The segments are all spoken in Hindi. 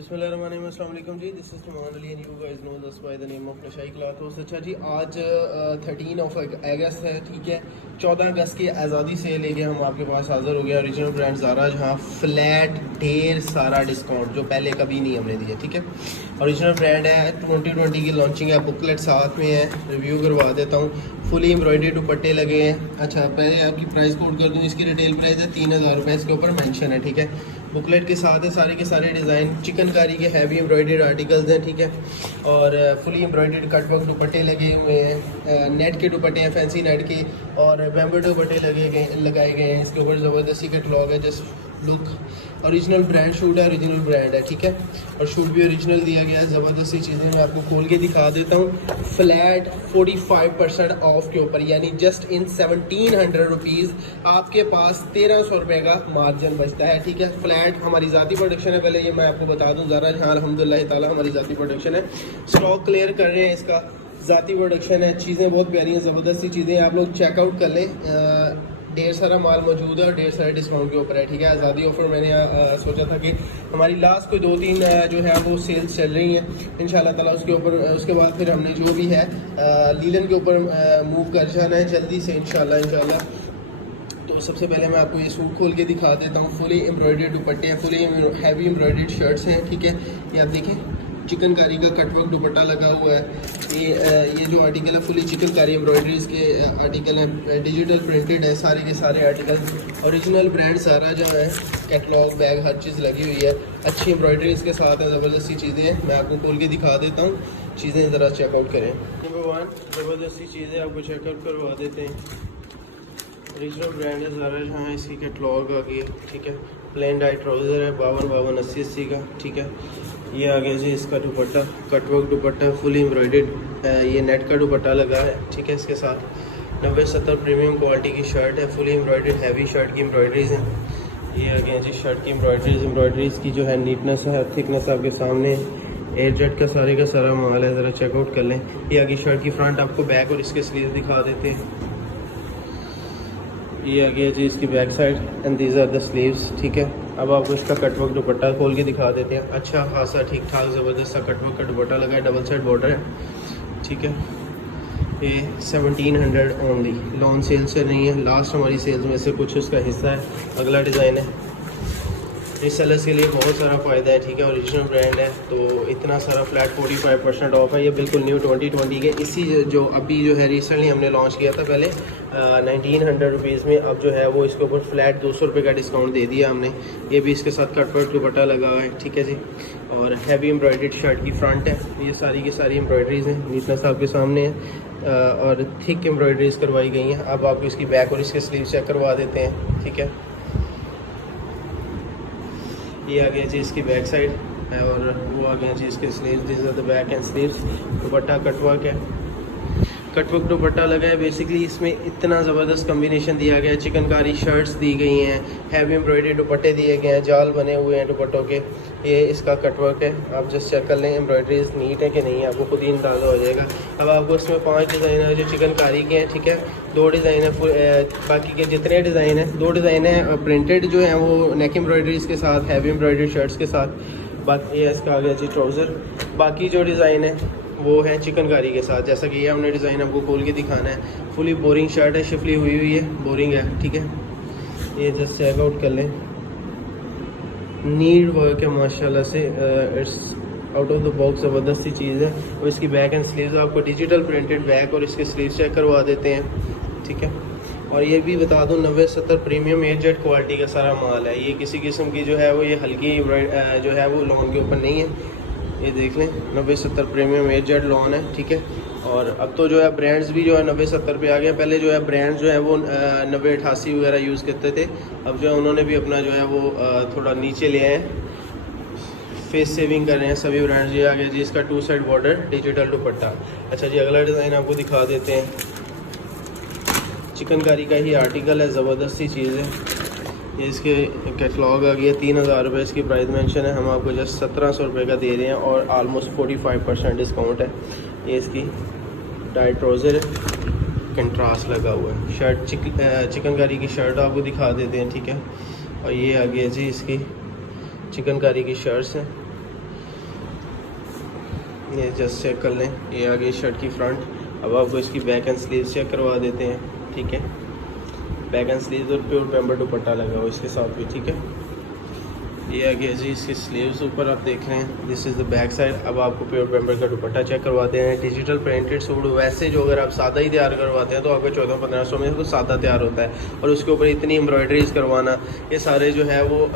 बिस्मिल्लाहिर्रहमानिर्रहीम, अस्सलाम वालेकुम जी। This is Tuman Ali and you guys know us by the name of Nashai clothes. अच्छा जी, आज 13 अगस्त है, ठीक है। 14 अगस्त की आज़ादी से लेके हम आपके पास हाज़िर हो गया ओरिजिनल ब्रांड ज़ारा, जहाँ फ्लैट ढेर सारा डिस्काउंट जो पहले कभी नहीं हमने दिया, ठीक है। ओरिजिनल ब्रांड है, 2020 की लॉन्चिंग है, बुकलेट साथ में है, रिव्यू करवा देता हूँ। फुली एम्ब्रॉयडरी दुपट्टे लगे हैं। अच्छा, पहले आपकी प्राइस कोड कर दूँ। इसकी रिटेल प्राइस है 3000 रुपये, इसके ऊपर मेंशन है, ठीक है। बुकलेट के साथ है सारे के सारे डिज़ाइन, चिकनकारी के हैवी एम्ब्रॉयडर्ड आर्टिकल्स हैं, ठीक है। और फुली एम्ब्रॉयडर्ड कटवर्क दुपट्टे लगे हुए हैं, नेट के दुपट्टे हैं, फैंसी नेट के, और बैम्बू दुपट्टे लगाए गए हैं। इसके ऊपर ज़बरदस्ती कैटलॉग है, just look. Original brand shoot है, ओरिजिनल ब्रांड है, ठीक है। और शूट भी ओरिजिनल दिया गया है। ज़बरदस्ती चीज़ें मैं आपको खोल के दिखा देता हूँ। फ्लैट 45% ऑफ के ऊपर, यानी जस्ट इन 1700 रुपीज़ आपके पास 1300 रुपये का मार्जिन बचता है, ठीक है। फ्लैट हमारी ज़ाती प्रोडक्शन है, पहले ये मैं आपको बता दूँ ज़रा, जहाँ अल्हम्दुलिल्लाह ताला हमारी ज़ाती प्रोडक्शन है। स्टॉक क्लियर कर रहे हैं, इसका ज़ाती प्रोडक्शन है। चीज़ें बहुत प्यारी हैं, ज़बरदस्ती चीज़ें, आप लोग चेकआउट कर लें। ढेर सारा माल मौजूद है और ढेर सारे डिस्काउंट के ऊपर है, ठीक है। आज़ादी ऑफर मैंने सोचा था कि हमारी लास्ट कोई 2-3 जो है वो सेल्स चल रही हैं इंशाल्लाह ताला, उसके ऊपर उसके बाद फिर हमने जो भी है लीलन के ऊपर मूव कर जाना है जल्दी से इंशाल्लाह। तो सबसे पहले मैं आपको ये सूट खोल के दिखा देता हूँ। फुली एम्ब्रॉयडर्ड दुपट्टे हैं, फुली हैवी एम्ब्रॉयडर्ड शर्ट्स हैं, ठीक है। ये आप देखें, चिकनकारी का कटवर्क दुपट्टा लगा हुआ है। ये जो आर्टिकल है फुली चिकनकारी एम्ब्रॉयडरीज के आर्टिकल हैं, डिजिटल प्रिंटेड है सारे के सारे आर्टिकल। ओरिजिनल ब्रांड सारा जो है, कैटलॉग बैग हर चीज़ लगी हुई है, अच्छी एम्ब्रॉयडरीज के साथ है, ज़बरदस्ती चीज़ें हैं। मैं आपको खोल के दिखा देता हूँ, चीज़ें ज़रा चेकआउट करें। नंबर 1, ज़बरदस्ती चीज़ें आपको चेकआउट करवा देते हैं। ओरिजिनल ब्रांड है ज़ारा, जहाँ इसकी कैटलॉग आ गई है, ठीक है। प्लेन डाई ट्राउज़र है, 52 80 का, ठीक है। ये आ गया जी इसका दुपट्टा, कटवर्क दुपट्टा, फुली एम्ब्रॉयडर्ड, ये नेट का दुपट्टा लगा है, ठीक है। इसके साथ 90-70 प्रीमियम क्वालिटी की शर्ट है, फुली एम्ब्रॉयडर्ड हैवी शर्ट की एम्ब्रॉयडरीज हैं। ये आ गया जी शर्ट की एम्ब्रॉयडरीज की जो है नीटनेस है, थिकनेस आपके सामने। एयर जेट का सारा माल है, ज़रा चेकआउट कर लें। ये आगे शर्ट की फ्रंट, आपको बैक और इसके स्लीव दिखा देते हैं। ये आ गया जी इसकी back side and these are the sleeves, ठीक है। अब आपको इसका कटवर्क दुपट्टा खोल के दिखा देते हैं। अच्छा खासा ठीक ठाक ज़बरदस्त सा कटवर्क का दुपट्टा लगा है, डबल साइड बॉर्डर है, ठीक है। ये 1700 ओनली, लॉन्च सेल से नहीं है, लास्ट हमारी सेल्स में से कुछ उसका हिस्सा है। अगला डिज़ाइन है, इस सेलर्स के लिए बहुत सारा फ़ायदा है, ठीक है। ओरिजिनल ब्रांड है तो इतना सारा फ्लैट 45% ऑफ है। ये बिल्कुल न्यू 2020 के, इसी जो अभी जो है रिसेंटली हमने लॉन्च किया था पहले 1900 रुपीज़ में, अब जो है वो इसके ऊपर फ्लैट 200 रुपये का डिस्काउंट दे दिया हमने। ये भी इसके साथ कटवर्क दुपट्टा लगा हुआ है, ठीक है जी। और हैवी एम्ब्रॉयडर्ड शर्ट की फ्रंट है, ये सारी की सारी एम्ब्रॉयडरीज हैं, नीटनेस आपके सामने है, और थिक एम्ब्रॉयडरीज करवाई गई हैं। अब आपको इसकी बैक और इसके स्लीव चेक करवा देते हैं, ठीक है। ये आ गया जी इसकी बैक साइड है, और वो आ गया जी इसके sleeves, this are the back and sleeves. Dupatta cutwork है, कटवर्क दुपट्टा लगा है। बेसिकली इसमें इतना ज़बरदस्त कम्बिनेशन दिया गया है, चिकनकारी शर्ट्स दी गई हैं, हैवी एम्ब्रॉयडरी दुपट्टे दिए गए हैं, जाल बने हुए हैं दुपट्टों के। ये इसका कटवर्क है, आप जस्ट चेक कर लें एम्ब्रॉयडरीज नीट है कि नहीं, आपको खुद ही अंदाज़ा हो जाएगा। अब आपको इसमें 5 डिज़ाइन है जो चिकनकारी के हैं, ठीक है। 2 डिज़ाइन है, बाकी के जितने डिज़ाइन हैं 2 डिज़ाइन है प्रिंटेड जो है वो नेक एम्ब्रॉयडरीज के साथ, हैवी एम्ब्रॉयडरी शर्ट्स के साथ। बाकी ये इसका आ गया जी ट्राउज़र। बाकी जो डिज़ाइन है वो है चिकनकारी के साथ, जैसा कि ये हमने डिज़ाइन आपको खोल के दिखाना है। फुली बोरिंग शर्ट है, शिफली हुई है, बोरिंग है, ठीक है। ये जस्ट चेकआउट कर लें, नीड वर्क है माशाल्लाह से, it's out of the box, ज़बरदस्त सी चीज़ है। और इसकी बैक एंड स्लीव्स आपको डिजिटल प्रिंटेड बैक और इसके स्लीव्स चेक करवा देते हैं, ठीक है। और ये भी बता दूं 90-70 प्रीमियम एयर जेट क्वालिटी का सारा माल है। ये किसी किस्म की जो है वो ये हल्की जो है वो लॉन के ऊपर नहीं है। ये देख लें 90-70 प्रीमियम एयर जेट लॉन है, ठीक है। और अब तो जो है ब्रांड्स भी जो है 90-70 पे आ गए। पहले जो है ब्रांड्स जो है वो 90-88 वगैरह यूज़ करते थे, अब जो है उन्होंने भी अपना जो है वो थोड़ा नीचे ले आए, फेस सेविंग कर रहे हैं सभी ब्रांड्स। ये आ गया जी इसका 2 साइड बॉर्डर डिजिटल दुपट्टा। अच्छा जी, अगला डिज़ाइन आपको दिखा देते हैं। चिकनकारी का ही आर्टिकल है, ज़बरदस्त सी चीज़ है। ये इसके कैटलॉग आ गया, 3000 रुपये इसकी प्राइस मेंशन है, हम आपको जस्ट 1700 रुपये का दे रहे हैं और ऑलमोस्ट 45% डिस्काउंट है। ये इसकी टाइट ट्राउज़र है, कंट्रास्ट लगा हुआ है। शर्ट चिकनकारी की शर्ट आपको दिखा देते हैं, ठीक है। और ये आ गया जी इसकी चिकनकारी की शर्ट्स हैं, ये जस्ट चेक कर लें, ये आ गई शर्ट की फ्रंट। अब आपको इसकी बैक एंड स्लीव्स चेक करवा देते हैं, ठीक है। बैक एंड स्लीव्स और प्योर पेम्बर दुपट्टा लगा हुआ इसके साथ भी, ठीक है। ये आ गया जी इसकी स्लीव्स, ऊपर आप देख रहे हैं this is the back side. अब आपको प्योर पेम्बर का दुपट्टा चेक करवाते हैं। डिजिटल प्रिंटेड सूट वैसे जो अगर आप सादा ही तैयार करवाते हैं तो आपका 1400-1500 में तो सादा तैयार होता है, और उसके ऊपर इतनी एम्ब्रॉयडरीज करवाना, ये सारे जो है वो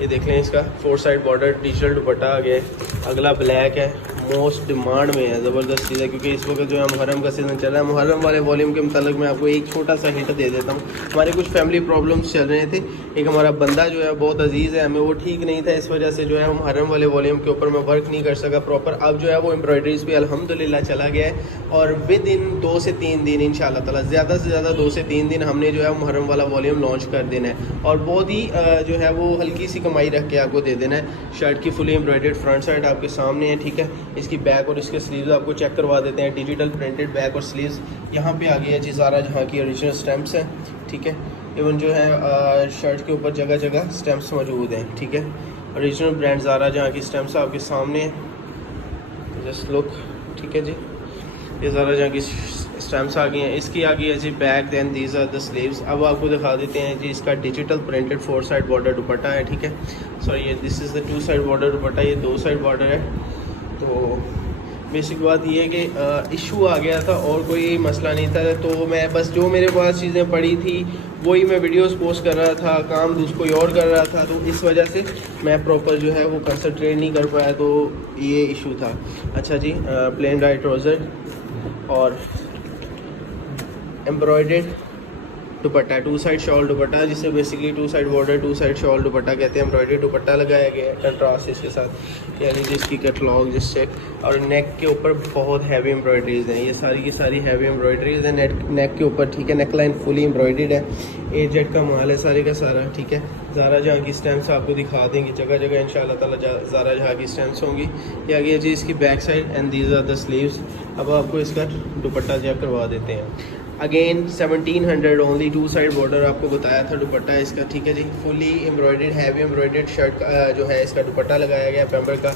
ये देख लें, इसका 4 साइड बॉर्डर डिजिटल दुपट्टा आ गया है। अगला ब्लैक है, मोस्ट डिमांड में है, ज़बरदस्त चीज़ है, क्योंकि इस वक्त जो है मुहर्रम का सीज़न चल रहा है। मुहर्रम वाले वॉल्यूम के मतलब मैं आपको एक छोटा सा हिंट दे देता हूँ। हमारे कुछ फैमिली प्रॉब्लम्स चल रहे थे, एक हमारा बंदा जो है बहुत अजीज़ है हमें, वो ठीक नहीं था, इस वजह से जो है मुहर्रम वाले वॉल्यूम के ऊपर मैं वर्क नहीं कर सका प्रॉपर। अब जो है वो एम्ब्रॉयडरीज भी अल्हम्दुलिल्लाह चला गया है, और विद इन 2 से 3 दिन इंशाल्लाह ताला, ज़्यादा से ज़्यादा 2 से 3 दिन हमने जो है मुहर्रम वाला वॉल्यूम लॉन्च कर देना है, और बहुत ही जो है वो हल्की सी कमाई रख के आपको दे देना है। शर्ट की फुली एम्ब्रॉयडर्ड फ्रंट साइड आपके सामने है, ठीक है। इसकी बैक और इसके स्लीव्स आपको चेक करवा देते हैं, डिजिटल प्रिंटेड बैक और स्लीव्स। यहाँ पे आ गई है जी ज़ारा जहाँ की ओरिजिनल स्टैम्प्स हैं, ठीक है। इवन जो है शर्ट के ऊपर जगह जगह स्टैम्प्स मौजूद हैं, ठीक है। ओरिजिनल ब्रांड ज़ारा जहाँ की स्टैम्प्स आपके सामने हैं, जस्ट लुक, ठीक है जी। ये ज़ारा जहाँ की स्टैम्प्स आ गई हैं। इसकी आ गई है जी back, then these are the sleeves. अब आपको दिखा देते हैं जी इसका digital printed 4 side border dupatta है, ठीक है। सॉरी, ये this is the 2 side border dupatta, ये 2 साइड बॉर्डर है। तो बेसिक बात ये है कि इशू आ गया था और कोई मसला नहीं था, तो मैं बस जो मेरे पास चीज़ें पड़ी थी वही मैं वीडियोस पोस्ट कर रहा था, काम कोई और कर रहा था, तो इस वजह से मैं प्रॉपर जो है वो कंसंट्रेट नहीं कर पाया, तो ये इशू था। अच्छा जी, प्लेन डाई ट्राउज़र और embroidered dupatta, 2 side shawl dupatta, जिसे basically 2 side border 2 side shawl dupatta कहते हैं। एम्ब्रॉयडर्ड दुपट्टा लगाया गया है कंट्रास्ट इसके साथ, यानी जिसकी कैटलॉग जिस चेक, और नेक के ऊपर बहुत हैवी एम्ब्रॉयडरीज हैं, ये सारी की सारी हैवी एम्ब्रॉयडरीज हैं नेक के ऊपर, ठीक है। नेक लाइन फुली एम्ब्रॉयडर्ड है, एजेड का माल है सारे का सारा, ठीक है। ज़ारा जहाँ की स्टैम्प्स आपको दिखा देंगे जगह जगह इंशाल्लाह ताला, ज़ारा जहाँ की स्टैम्प्स होंगी। ये आ गया जी इसकी back side, and these are the sleeves. अब आपको इसका दुपट्टा चेक करवा देते हैं। अगेन 1700 ओनली, 2 साइड बॉर्डर आपको बताया था दुपट्टा इसका, ठीक है जी। Fully embroidered heavy embroidered shirt जो है इसका दुपट्टा लगाया गया पेम्बर का।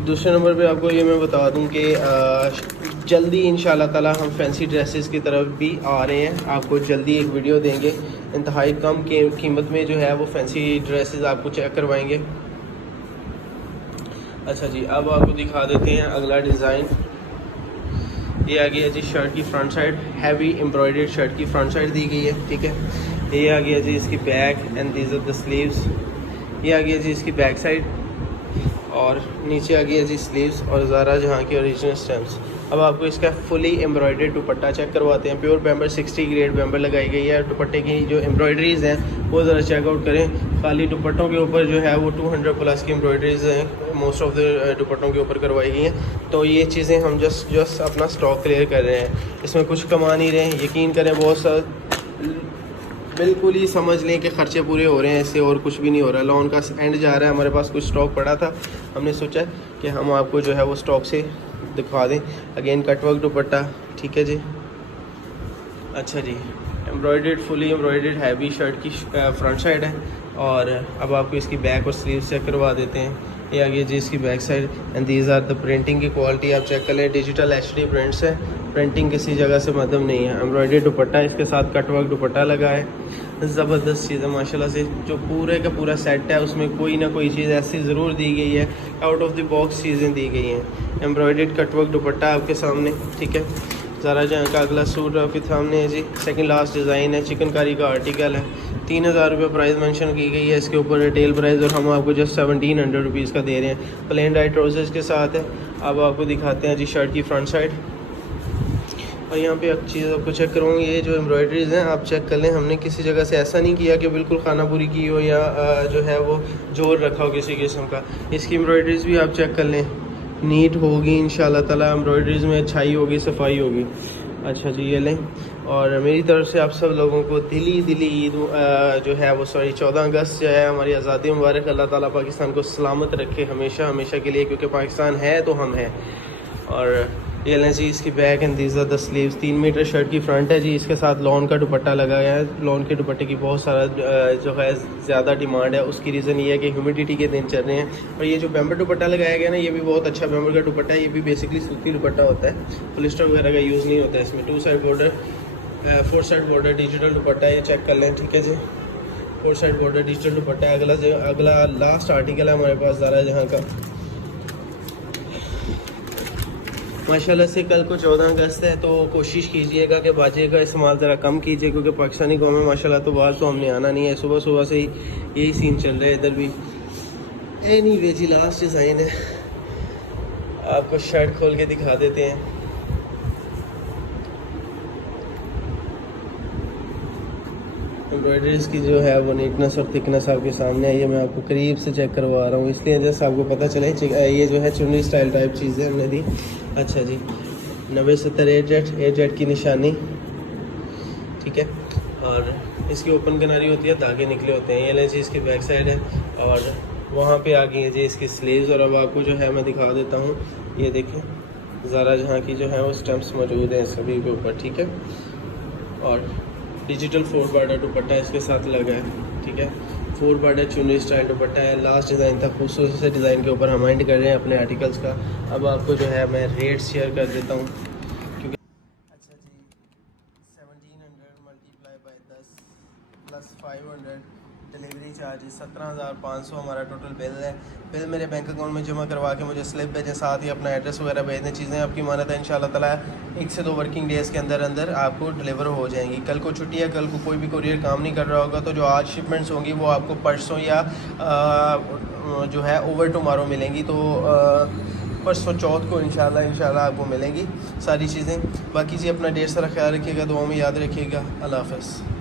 दूसरे नंबर पे आपको ये मैं बता दूं कि जल्दी इंशाल्लाह ताला हम फैंसी ड्रेसेस की तरफ भी आ रहे हैं, आपको जल्दी एक वीडियो देंगे, इंतहाई कम कीमत में जो है वो फैंसी ड्रेसेस आपको चेक करवाएंगे। अच्छा जी, अब आपको दिखा देते हैं अगला डिज़ाइन। ये आ गया जी शर्ट की front side, heavy embroidered shirt की फ्रंट साइड दी गई है, ठीक है। ये आ गया जी इसकी back, and these are the sleeves. ये आ गया जी इसकी बैक साइड, और नीचे आ गया जी स्लीव्स और ज़ारा जहाँ की ओरिजिनल स्टैम्प्स। अब आपको इसका फुली एम्ब्रॉयडर्ड दुपट्टा चेक करवाते हैं। प्योर पेम्बर 60 ग्रेड पेम्बर लगाई गई है। दुपट्टे की जो एम्ब्रॉयडरीज हैं वो ज़रा चेकआउट करें। खाली दुपट्टों के ऊपर जो है वो 200 प्लस की एम्ब्रॉयडरीज हैं, मोस्ट ऑफ द दुपट्टों के ऊपर करवाई गई हैं। तो ये चीज़ें हम जस्ट अपना स्टॉक क्लियर कर रहे हैं, इसमें कुछ कमा नहीं रहे हैं। यकीन करें, बहुत सा बिल्कुल ही समझ लें कि ख़र्चे पूरे हो रहे हैं, इससे और कुछ भी नहीं हो रहा। लॉन का एंड जा रहा है, हमारे पास कुछ स्टॉक पड़ा था, हमने सोचा कि हम आपको जो है वो स्टॉक से दिखा दें। अगेन कटवर्क दुपट्टा, ठीक है जी। अच्छा जी, embroidered fully embroidered heavy shirt की फ्रंट साइड है, और अब आपको इसकी बैक और स्लीव चेक करवा देते हैं। ये आ गई जी इसकी back side, and these are the printing की क्वालिटी आप चेक कर लें। डिजिटल HD प्रिंट्स है, प्रिंटिंग किसी जगह से मतलब नहीं है। एम्ब्रॉयडर्ड दुपट्टा, इसके साथ कटवर्क दुपट्टा लगा है, ज़बरदस्त चीज़ है माशाल्लाह से। जो पूरे का पूरा सेट है उसमें कोई ना कोई चीज़ ऐसी ज़रूर दी गई है, आउट ऑफ द बॉक्स चीज़ें दी गई हैं। एम्ब्रॉयडर्ड कटवर्क दुपट्टा आपके सामने, ठीक है। ज़ारा जहाँ का अगला सूट आपके सामने है जी, सेकंड लास्ट डिज़ाइन है, चिकनकारी का आर्टिकल है। 3000 रुपये प्राइस मेंशन की गई है इसके ऊपर रिटेल प्राइस, और हम आपको जस्ट 1700 रुपीज़ का दे रहे हैं। प्लेन डाई ट्राउजर्स के साथ है। अब आपको दिखाते हैं जी शर्ट की फ्रंट साइड, और यहाँ पे एक चीज़ आपको चेक करूँगी, ये जो एम्ब्रॉयडरीज़ हैं आप चेक कर लें। हमने किसी जगह से ऐसा नहीं किया कि बिल्कुल खाना पूरी की हो या जो है वो जोर रखा हो किसी किस्म का। इसकी एम्ब्रॉयडरीज़ भी आप चेक कर लें, नीट होगी इंशाल्लाह ताला, एम्ब्रॉयडरीज़ में अच्छाई होगी, सफाई होगी। अच्छा जी, ये लें, और मेरी तरफ से आप सब लोगों को दिली ईद जो है वो 14 अगस्त जो है हमारी आज़ादी मुबारक। अल्लाह ताला पाकिस्तान को सलामत रखे हमेशा हमेशा के लिए, क्योंकि पाकिस्तान है तो हम हैं। और ये लें जी इसकी back and these are the sleeves. 3 metre shirt की फ्रंट है जी, इसके साथ लॉन का दुपट्टा लगा गया है। लॉन के दुपट्टे की बहुत सारा जो है ज़्यादा डिमांड है, उसकी रीज़न ये है कि ह्यूमिडिटी के दिन चल रहे हैं। और ये जो बैम्बर दुपट्टा लगाया गया ना, ये भी बहुत अच्छा बैम्बर का दुपट्टा है। ये भी बेसिकली सूती दुपट्टा होता है, पॉलिस्टर वगैरह का यूज़ नहीं होता है इसमें। 2 side border, 4 side border digital दुपट्टा है, ये चेक कर लें, ठीक है जी। 4 साइड बॉर्डर डिजिटल दुपट्टा है। अगला लास्ट आर्टिकल है हमारे पास ज़ारा जहाँ का। माशाल्लाह से कल को 14 अगस्त है, तो कोशिश कीजिएगा कि बाजे का इस्तेमाल ज़रा कम कीजिए, क्योंकि पाकिस्तानी कौम में माशाल्लाह तो बाहर तो हमने आना नहीं है। सुबह सुबह से ही यही सीन चल रहा है इधर भी। एनीवे जी लास्ट डिज़ाइन है, आपको शर्ट खोल के दिखा देते हैं। एम्ब्रॉयडरीज की जो है वो नीटनेस और थिकनेस आपके सामने है। ये मैं आपको करीब से चेक करवा रहा हूँ, इसलिए जैसे आपको पता चले। ये जो है चुन्नी स्टाइल टाइप चीज़ें हमने दी। अच्छा जी, 90-70 8 की निशानी, ठीक है। और इसकी ओपन किनारी होती है, धागे निकले होते हैं। ये लें जी इसकी बैक साइड है, और वहाँ पे आ गई है जी इसकी स्लीव्स। और अब आपको जो है मैं दिखा देता हूँ, ये देखें ज़ारा जहाँ की जो है वो स्टम्प्स मौजूद हैं सभी के ऊपर, ठीक है। और डिजिटल 4 बॉर्डर दुपट्टा इसके साथ लगा है, ठीक है। 4 बॉर्डर चुन्नी स्टाइल दुपट्टा है। लास्ट डिज़ाइन था, खूबसूरत से डिज़ाइन के ऊपर हम एंड कर रहे हैं अपने आर्टिकल्स का। अब आपको जो है मैं रेट शेयर कर देता हूँ, क्योंकि अच्छा जी 1700 multiply by 10 plus 500 delivery charges 17,500 हमारा टोटल बिल है। बिल मेरे बैंक अकाउंट में जमा करवा के मुझे स्लिप भेजें, साथ ही अपना एड्रेस वगैरह भेज दें। चीज़ें आपकी मानत है इंशाल्लाह ताला 1 से 2 वर्किंग डेज़ के अंदर अंदर आपको डिलीवर हो जाएंगी। कल को छुट्टी है, कल को कोई भी कुरियर काम नहीं कर रहा होगा, तो जो आज शिपमेंट्स होंगी वो आपको परसों या जो है ओवर टुमारो मिलेंगी। तो परसों चौथ को इंशाल्लाह आपको मिलेंगी सारी चीज़ें। बाकी जी अपना ढेर सारा ख्याल रखिएगा, दुआ में याद रखिएगा। अल्लाह हाफ़िज़।